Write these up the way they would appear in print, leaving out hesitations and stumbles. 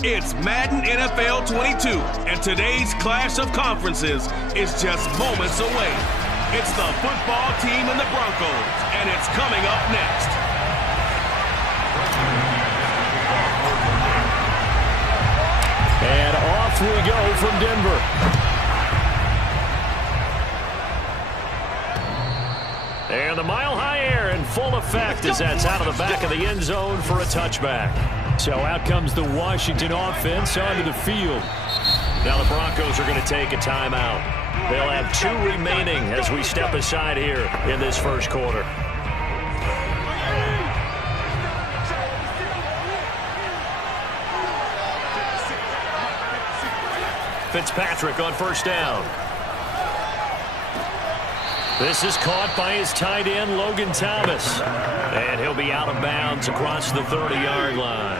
It's Madden NFL 22, and today's clash of conferences is just moments away. It's the football team and the Broncos, and it's coming up next. And off we go from Denver. And the mile-high air in full effect as that's out of the back of the end zone for a touchback. So out comes the Washington offense onto the field. Now the Broncos are going to take a timeout. They'll have 2 remaining as we step aside here in this first quarter. Fitzpatrick on first down. This is caught by his tight end, Logan Thomas. And he'll be out of bounds across the 30-yard line.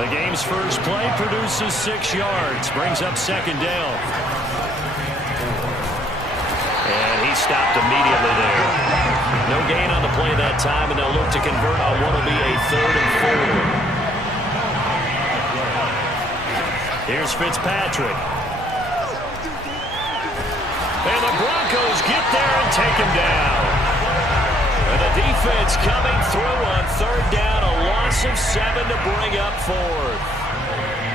The game's first play produces 6 yards, brings up second down. And he stopped immediately there. No gain on the play that time, and they'll look to convert on what will be a 3rd and 4. Here's Fitzpatrick. And the Broncos get there and take him down. And the defense coming through on 3rd down, a loss of 7 to bring up 4th.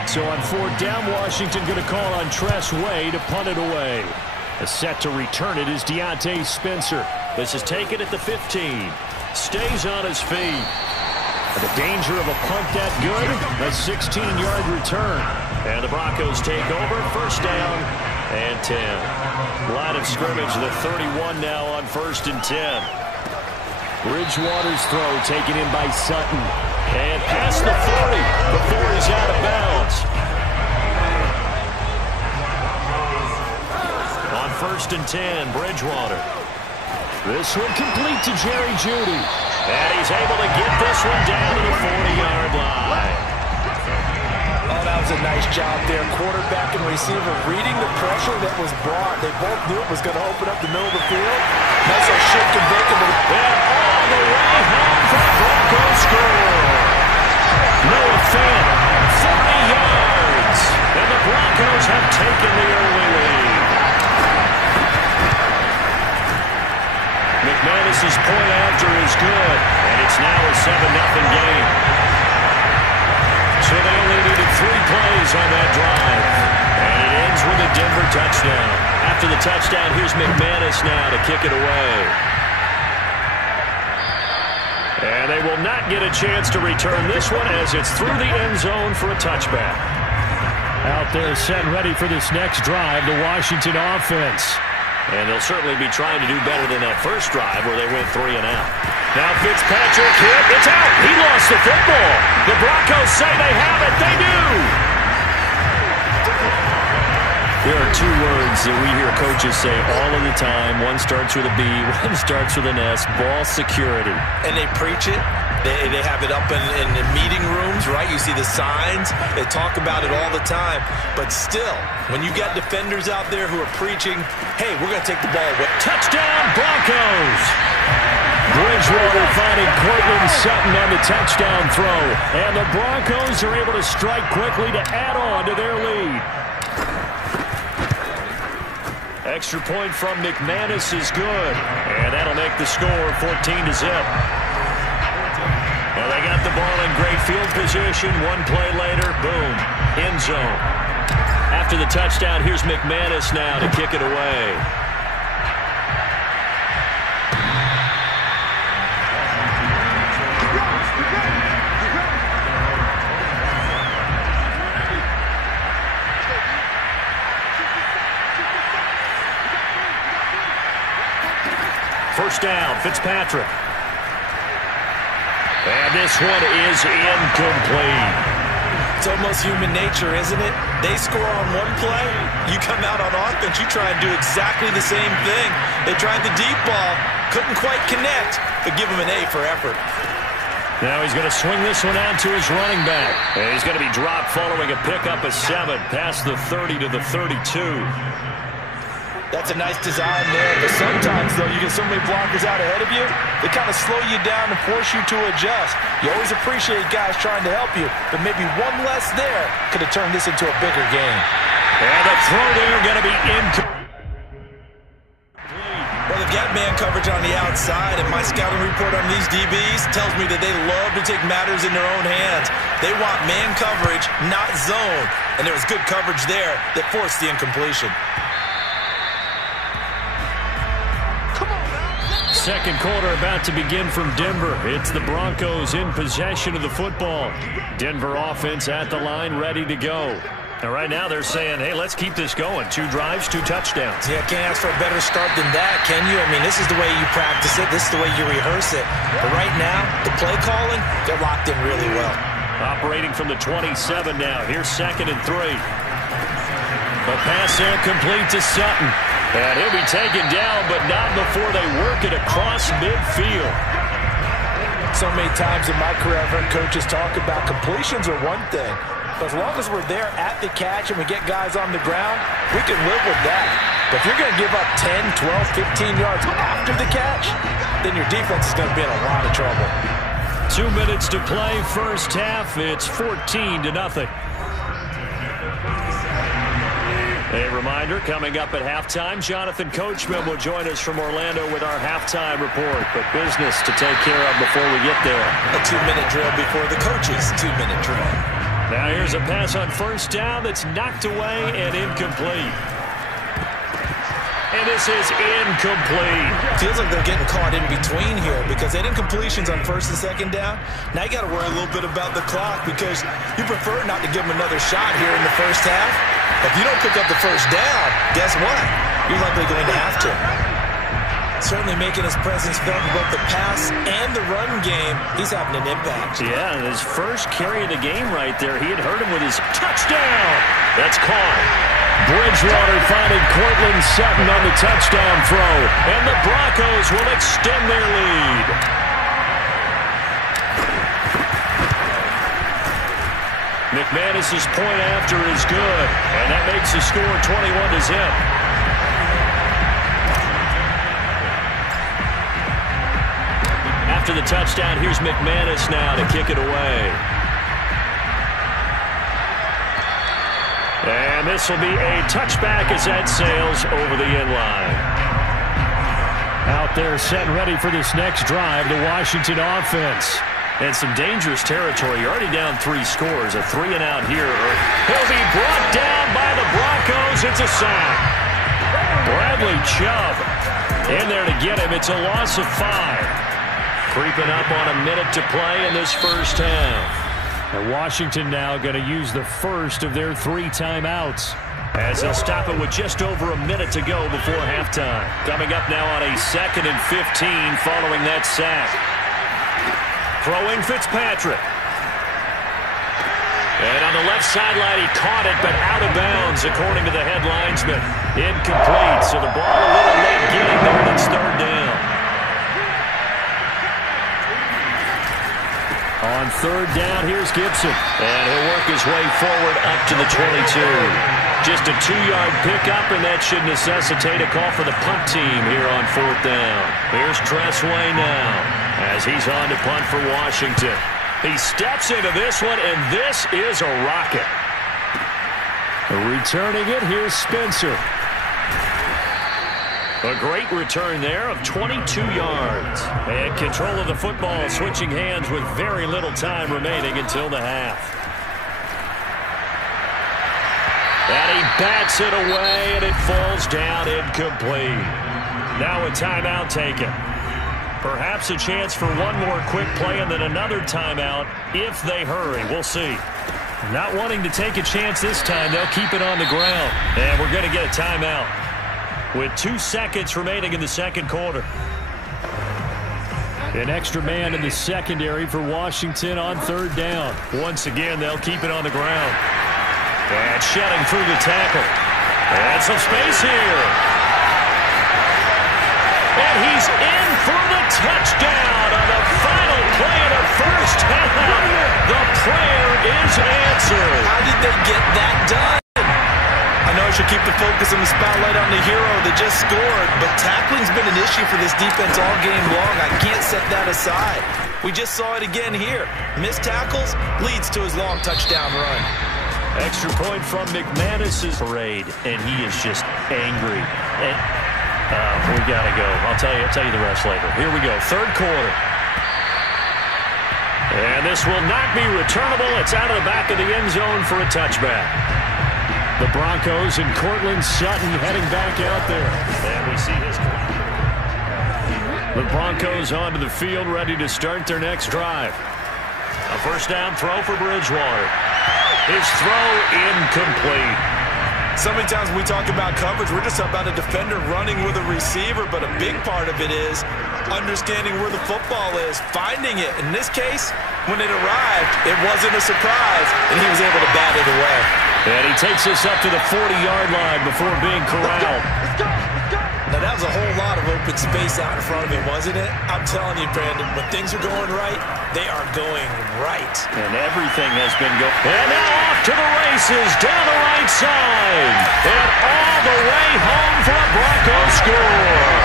So on 4th down, Washington going to call on Tress Way to punt it away. The set to return it is Deontay Spencer. This is taken at the 15. Stays on his feet. And the danger of a punt that good, a 16-yard return. And the Broncos take over, 1st down and 10. Line of scrimmage, the 31 now on 1st and 10. Bridgewater's throw taken in by Sutton. And past the 40 before he's out of bounds. On 1st and 10, Bridgewater. This one complete to Jerry Jeudy. And he's able to get this one down to the 40-yard line. Oh, that was a nice job there. Quarterback and receiver reading the pressure that was brought. They both knew it was going to open up the middle of the field. Nice little shake and bake. And all the way home for the Broncos score. Noah Fant, 40 yards. And the Broncos have taken the early lead. McManus's point after is good. And it's now a 7-0 game. So they only needed 3 plays on that drive. And it ends with a Denver touchdown. After the touchdown, here's McManus now to kick it away. And they will not get a chance to return this one as it's through the end zone for a touchback. Out there set and ready for this next drive, the Washington offense. And they'll certainly be trying to do better than that first drive where they went 3 and out. Now Fitzpatrick hit. It's out. He lost the football. The Broncos say they have it. They do. There are 2 words that we hear coaches say all of the time. One starts with a B, one starts with an S. Ball security. And they preach it. They have it up in the meeting rooms, right? You see the signs. They talk about it all the time. But still, when you got defenders out there who are preaching, hey, we're going to take the ball away. Touchdown, Broncos! Bridgewater finding Cortland Sutton on the touchdown throw. And the Broncos are able to strike quickly to add on to their lead. Extra point from McManus is good. And that'll make the score 14-0. Well, they got the ball in great field position. 1 play later, boom, end zone. After the touchdown, here's McManus now to kick it away. First down, Fitzpatrick. And this one is incomplete. It's almost human nature, isn't it? They score on 1 play. You come out on offense, you try and do exactly the same thing. They tried the deep ball, couldn't quite connect, but give him an A for effort. Now he's going to swing this one out to his running back. And he's going to be dropped following a pickup of 7 past the 30 to the 32. That's a nice design there, but sometimes, though, you get so many blockers out ahead of you, they kind of slow you down and force you to adjust. You always appreciate guys trying to help you, but maybe one less there could have turned this into a bigger game. And the throw there going to be incomplete. Well, they've got man coverage on the outside, and my scouting report on these DBs tells me that they love to take matters in their own hands. They want man coverage, not zone, and there was good coverage there that forced the incompletion. Second quarter about to begin from Denver. It's the Broncos in possession of the football. Denver offense at the line, ready to go. And right now they're saying, hey, let's keep this going. 2 drives, 2 touchdowns. Yeah, can't ask for a better start than that, can you? I mean, this is the way you practice it. This is the way you rehearse it. But right now, the play calling, they're locked in really well. Operating from the 27 now. Here's 2nd and 3. The pass there complete to Sutton. And he'll be taken down, but not before they work it across midfield. So many times in my career, I've heard coaches talk about completions are one thing. But as long as we're there at the catch and we get guys on the ground, we can live with that. But if you're going to give up 10, 12, 15 yards after the catch, then your defense is going to be in a lot of trouble. 2 minutes to play, first half. It's 14-0. A reminder, coming up at halftime, Jonathan Coachman will join us from Orlando with our halftime report. But business to take care of before we get there. A 2-minute drill before the coach's 2-minute drill. Now here's a pass on first down that's knocked away and incomplete. And this is incomplete. Feels like they're getting caught in between here because they had incompletions on first and second down. Now you got to worry a little bit about the clock because you prefer not to give them another shot here in the first half. If you don't pick up the first down, guess what? You're likely going to have to. Certainly making his presence felt in both the pass and the run game. He's having an impact. Yeah, his first carry of the game right there. He had hurt him with his touchdown. That's caught. Bridgewater finding Cortland Sutton on the touchdown throw. And the Broncos will extend their lead. McManus's point after is good. And that makes the score 21-0. After the touchdown, here's McManus now to kick it away. And this will be a touchback as that sails over the end line. Out there set ready for this next drive, the Washington offense. And some dangerous territory. You're already down 3 scores. A 3-and-out here. He'll be brought down by the Broncos. It's a sack. Bradley Chubb in there to get him. It's a loss of 5. Creeping up on a minute to play in this first half. And Washington now going to use the first of their 3 timeouts as they'll stop it with just over a minute to go before halftime. Coming up now on a 2nd and 15 following that sack. Throwing Fitzpatrick. And on the left sideline, he caught it, but out of bounds, according to the head linesman. Incomplete, so the ball a little late getting there, and it's 3rd down. On 3rd down, here's Gibson. And he'll work his way forward up to the 22. Just a 2-yard pickup, and that should necessitate a call for the punt team here on 4th down. Here's Tressway now as he's on to punt for Washington. He steps into this one, and this is a rocket. Returning it, here's Spencer. A great return there of 22 yards. And control of the football switching hands with very little time remaining until the half. And he bats it away, and it falls down incomplete. Now a timeout taken. Perhaps a chance for one more quick play and then another timeout if they hurry. We'll see. Not wanting to take a chance this time, they'll keep it on the ground. And we're going to get a timeout with 2 seconds remaining in the second quarter. An extra man in the secondary for Washington on 3rd down. Once again, they'll keep it on the ground. And shedding through the tackle. And some space here. And he's in for the touchdown on the final play of the first half. The prayer is answered. How did they get that done? I know should keep the focus and the spotlight on the hero that just scored, but tackling's been an issue for this defense all game long. I can't set that aside. We just saw it again here. Missed tackles leads to his long touchdown run. Extra point from McManus's parade, and he is just angry. And, we got to go. I'll tell you the rest later. Here we go, third quarter. And this will not be returnable. It's out of the back of the end zone for a touchback. The Broncos and Cortland Sutton heading back out there. And we see his... The Broncos onto the field, ready to start their next drive. A first down throw for Bridgewater. His throw incomplete. So many times when we talk about coverage, we're just about a defender running with a receiver, but a big part of it is understanding where the football is, finding it. In this case, when it arrived, it wasn't a surprise, and he was able to bat it away. And he takes us up to the 40-yard line before being corralled. Now, that was a whole lot of open space out in front of him, wasn't it? I'm telling you, Brandon, when things are going right, they are going right. And everything has been going. And now off to the races, down the right side. And all the way home for a Broncos score.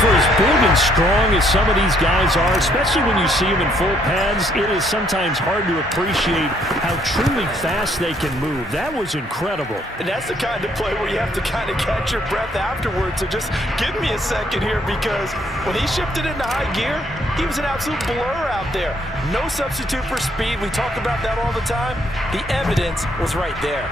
For as big and strong as some of these guys are, especially when you see them in full pads, it is sometimes hard to appreciate how truly fast they can move. That was incredible. And that's the kind of play where you have to kind of catch your breath afterwards. So just give me a second here, because when he shifted into high gear, he was an absolute blur out there. No substitute for speed. We talk about that all the time. The evidence was right there.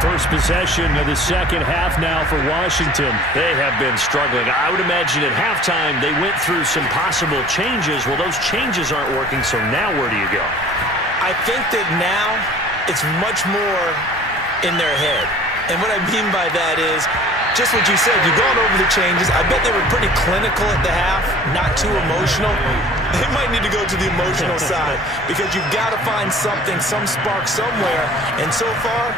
First possession of the second half now for Washington. They have been struggling. I would imagine at halftime they went through some possible changes. Well, those changes aren't working, so now where do you go? I think that now it's much more in their head. And what I mean by that is just what you said. You've gone over the changes. I bet they were pretty clinical at the half, not too emotional. They might need to go to the emotional side, because you've got to find something, some spark somewhere. And so far,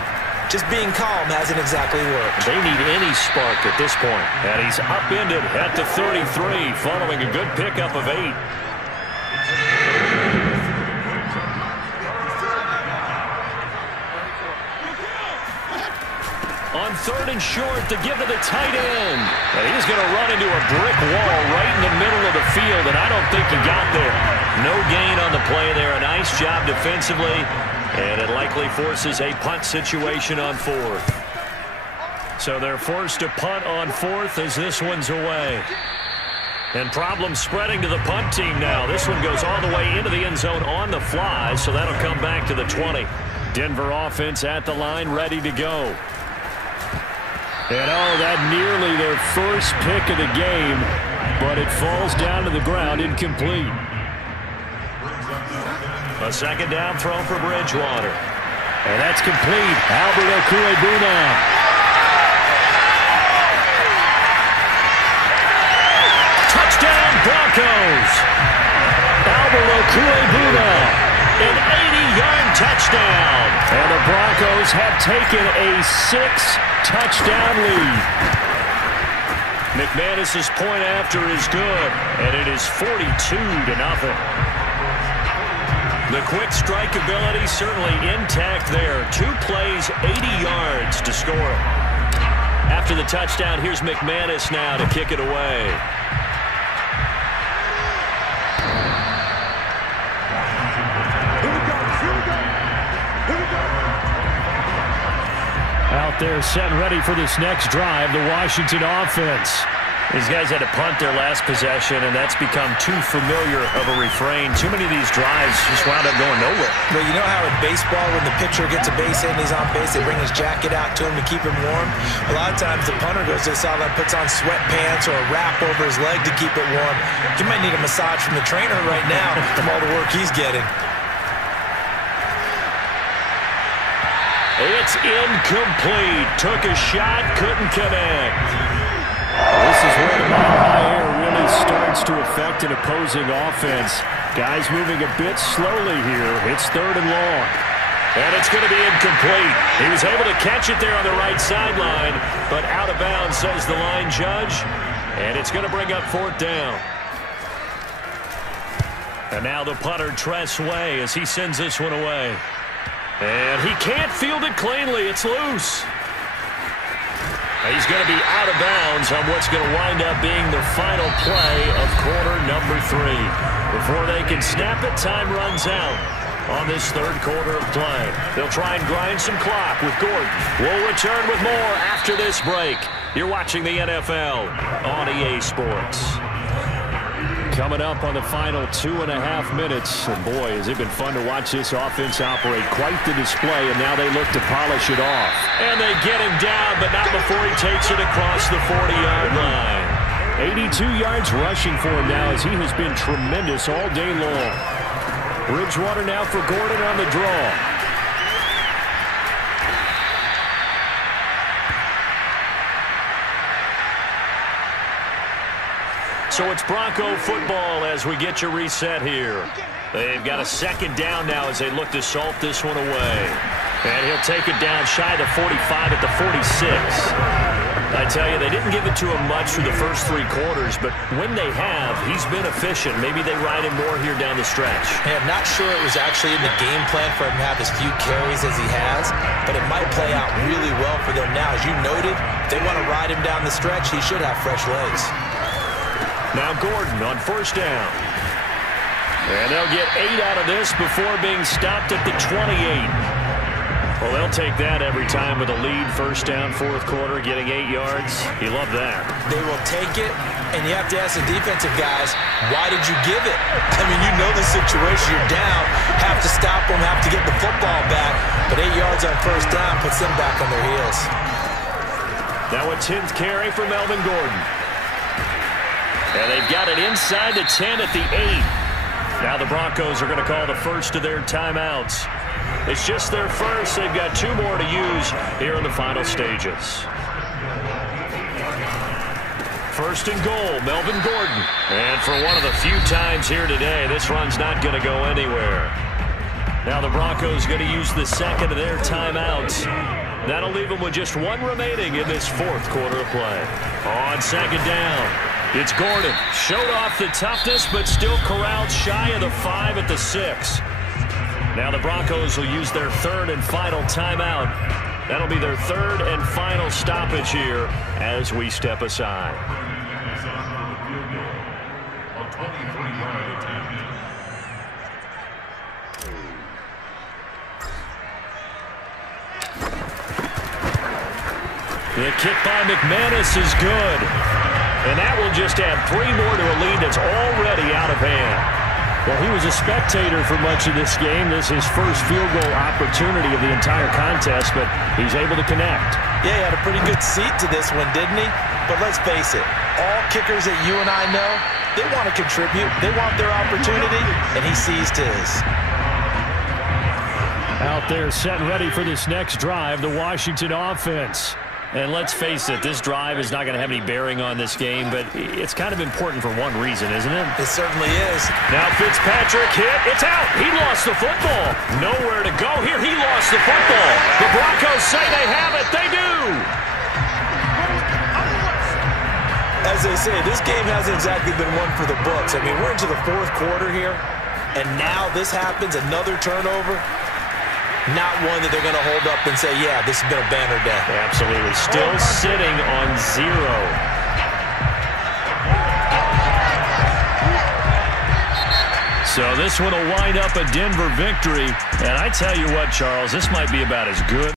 just being calm hasn't exactly worked. They need any spark at this point. And he's upended at the 33, following a good pickup of 8. On third and short, to give to the tight end. And he's going to run into a brick wall right in the middle of the field, and I don't think he got there. No gain on the play there. A nice job defensively. And it likely forces a punt situation on fourth. So they're forced to punt on fourth as this one's away. And problems spreading to the punt team now. This one goes all the way into the end zone on the fly, so that'll come back to the 20. Denver offense at the line, ready to go. And oh, that nearly their first pick of the game, but it falls down to the ground incomplete. A second down throw for Bridgewater. And that's complete. Albert Okwuegbuna. Touchdown Broncos. Albert Okwuegbuna. An 80-yard touchdown. And the Broncos have taken a 6-touchdown lead. McManus's point after is good, and it is 42-0. The quick strike ability certainly intact there. 2 plays, 80 yards to score. After the touchdown, here's McManus now to kick it away. Out there set and ready for this next drive, the Washington offense. These guys had to punt their last possession, and that's become too familiar of a refrain. Too many of these drives just wound up going nowhere. Well, you know how in baseball, when the pitcher gets a base hit and he's on base, they bring his jacket out to him to keep him warm? A lot of times the punter goes to the sideline, puts on sweatpants or a wrap over his leg to keep it warm. He might need a massage from the trainer right now from all the work he's getting. It's incomplete. Took a shot, couldn't connect. This is where the high air really starts to affect an opposing offense. Guys moving a bit slowly here. It's third and long. And it's going to be incomplete. He was able to catch it there on the right sideline, but out of bounds, says the line judge. And it's going to bring up fourth down. And now the punter, Tress Way, as he sends this one away. And he can't field it cleanly. It's loose. He's going to be out of bounds on what's going to wind up being the final play of quarter number 3. Before they can snap it, time runs out on this third quarter of play. They'll try and grind some clock with Gordon. We'll return with more after this break. You're watching the NFL on EA Sports. Coming up on the final 2.5 minutes. And boy, has it been fun to watch this offense operate. Quite the display, and now they look to polish it off. And they get him down, but not before he takes it across the 40-yard line. 82 yards rushing for him now, as he has been tremendous all day long. Bridgewater now for Gordon on the draw. So it's Bronco football as we get you reset here. They've got a second down now as they look to salt this one away. And he'll take it down shy of the 45 at the 46. I tell you, they didn't give it to him much through the first 3 quarters, but when they have, he's been efficient. Maybe they ride him more here down the stretch. Hey, I'm not sure it was actually in the game plan for him to have as few carries as he has, but it might play out really well for them now. As you noted, if they want to ride him down the stretch, he should have fresh legs. Now Gordon on first down. And they'll get 8 out of this before being stopped at the 28. Well, they'll take that every time with a lead. First down, fourth quarter, getting 8 yards. You love that. They will take it, and you have to ask the defensive guys, why did you give it? I mean, you know the situation. You're down, have to stop them, have to get the football back. But 8 yards on first down puts them back on their heels. Now a 10th carry for Melvin Gordon. And they've got it inside the 10 at the 8. Now the Broncos are going to call the first of their timeouts. It's just their first. They've got 2 more to use here in the final stages. First and goal, Melvin Gordon. And for one of the few times here today, this run's not going to go anywhere. Now the Broncos going to use the second of their timeouts. That'll leave them with just 1 remaining in this fourth quarter of play. On second down. It's Gordon. Showed off the toughness, but still corralled shy of the 5 at the 6. Now the Broncos will use their third and final timeout. That'll be their third and final stoppage here as we step aside. The kick by McManus is good. And that will just add 3 more to a lead that's already out of hand. Well, he was a spectator for much of this game. This is his first field goal opportunity of the entire contest, but he's able to connect. Yeah, he had a pretty good seat to this one, didn't he? But let's face it, all kickers that you and I know, they want to contribute. They want their opportunity, and he seized his. Out there set and ready for this next drive, the Washington offense. And let's face it, this drive is not going to have any bearing on this game, but it's kind of important for one reason, isn't it? It certainly is. Now Fitzpatrick hit. It's out. He lost the football. Nowhere to go here. He lost the football. The Broncos say they have it. They do. As they say, this game hasn't exactly been one for the books. I mean, we're into the fourth quarter here, and now this happens, another turnover. Not one that they're going to hold up and say, yeah, this has been a banner day. Absolutely. Still sitting on 0. So this one will wind up a Denver victory. And I tell you what, Charles, this might be about as good